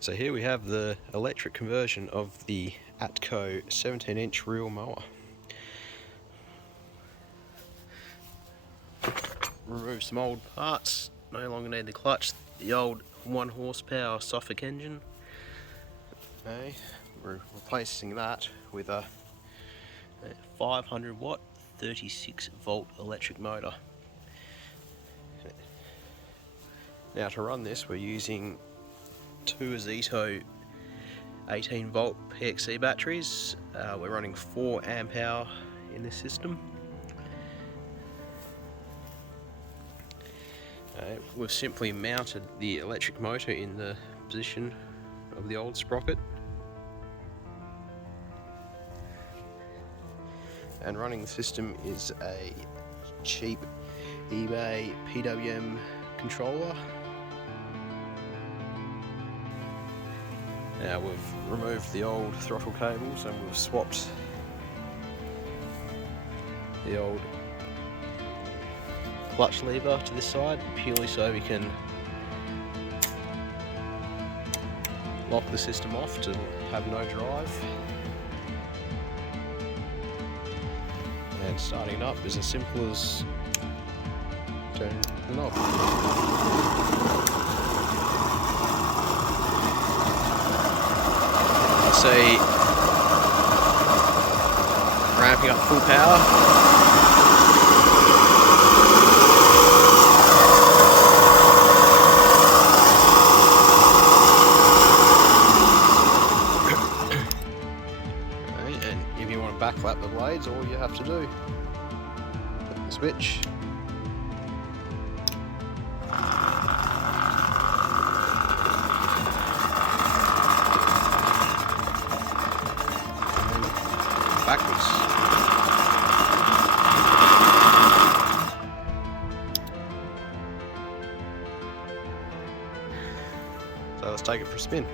So here we have the electric conversion of the Atco 17-inch reel mower. Remove some old parts, no longer need the clutch, the old 1 horsepower Suffolk engine. Okay, we're replacing that with a 500 watt 36 volt electric motor. Now to run this we're using 2 Ozito 18 volt PXC batteries. We're running 4 amp hour in this system. We've simply mounted the electric motor in the position of the old sprocket and running the system is a cheap eBay PWM controller. Now we've removed the old throttle cables and we've swapped the old clutch lever to this side purely so we can lock the system off to have no drive. And starting it up is as simple as turning the knob. See, ramping up full power. And if you want to backlap the blades, all you have to do, flip the switch. Backwards. So let's take it for a spin.